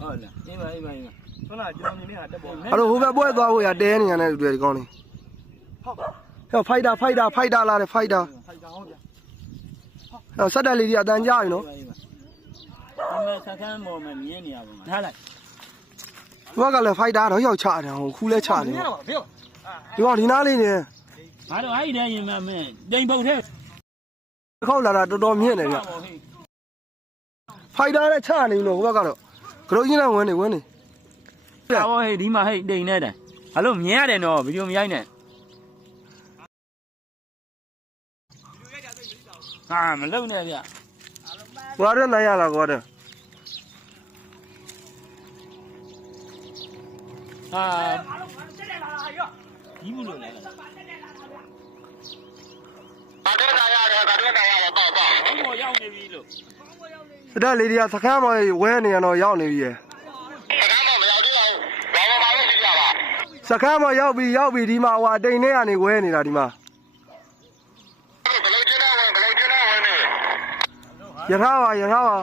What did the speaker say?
ဟုတ်လားအေးပါအေးပါအေးပါဆွမ်းလာကျွန်တော်မြင်နေတာတက်ပေါ်အဲ့တော့ဟိုဘက်ပွဲသွားဖို့ရတဲနေရတဲ့လူတွေဒီကောင်းလေးဟုတ်ဟဲ့ဖိုက်တာဖိုက်တာဖိုက်တာလာတယ်ဖိုက်တာဖိုက်တာဟုတ်ဗျာဟဲ့ဆက်တက်လေးကြီးအတန်ကြာပြီနော်အေးပါဒီမှာစကမ်းမော်မှာမြင်နေရပါမှာထားလိုက်ဒီဘက်ကလည်းဖိုက်တာတော့ရောက်ချတယ်ဟိုခူးလဲချတယ်မြင်ရဒီပါဖေးကောင်ဒီနားလေးနေငါတို့အဲ့ဒီတည်းရင်မမင်းတိမ်ပုတ်ထဲတစ်ခေါက်လာတာတော်တော်မြင့်တယ်ဗျဖိုက်တာလည်းချနေပြီလို့ဟိုဘက်ကတော့ ကရုတ်ကြီးနဲ့ဝင်နေဝင်နေဟောဟဲ့ဒီမှာဟဲ့တိမ်နေတာအဲ့လိုမြင်ရတယ်နော်ဗီဒီယိုမရိုက်နဲ့ဟာမလုံနဲ့ဗျဘွားရနိုင်ရလားကွာတဲ့ဟာဒီဘူးလို့လဲ ပြီလို့စစ်တပ်လေးတွေကစခန်းမှာဝဲနေရတော့ရောက်နေပြီရဲ့စခန်းမှာရောက်ပြီရောက်ပြီဒီမှာဟိုအတိန်နဲ့ကနေဝဲနေတာဒီမှာရထားပါရထားပါ